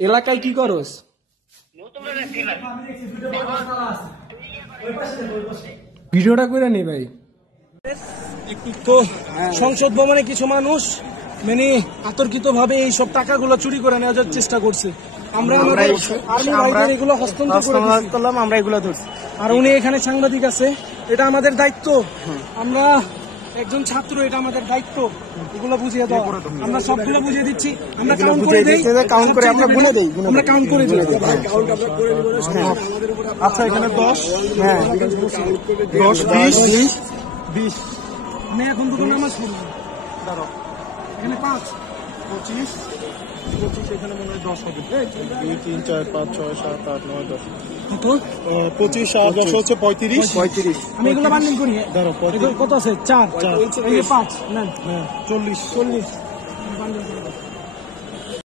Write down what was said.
এলাকায় কি করস? ভিডিওটা করে নি ভাই। তো সংসদ ভবনে কিছু মানুষ মানে আতর্কিত ভাবে এইসব টাকাগুলো চুরি করে নেওয়ার চেষ্টা করছে। আমরা এগুলো হস্তান্তর করলাম, আমরা এগুলো ধরছি। আর উনি এখানে সাংবাদিক আছে, এটা আমাদের দায়িত্ব। আমরা একজন ছাত্র, এটা আমাদের দায়িত্ব এগুলো বুঝিয়ে দেওয়া। আমরা সবগুলো বুঝিয়ে দিচ্ছি, আমরা কাউন্ট করে দেই, কাউন্ট করে আমরা গুনে দেই, আমরা কাউন্ট করে দিই। আচ্ছা এখানে 10, হ্যাঁ 10 20 আমি এখন দুটো নামাজ পড়ব। দাঁড়াও, এখানে 5 25 এখানে মনে হয় 10 হবে। 2 3 4 5 6 7 8 9 10 কত? 25 আর 10 হচ্ছে 35। আমি এগুলো বান্ডিল করি। দাঁড়াও, কত আছে? 4 এই 5 না 40 বান্ডিল।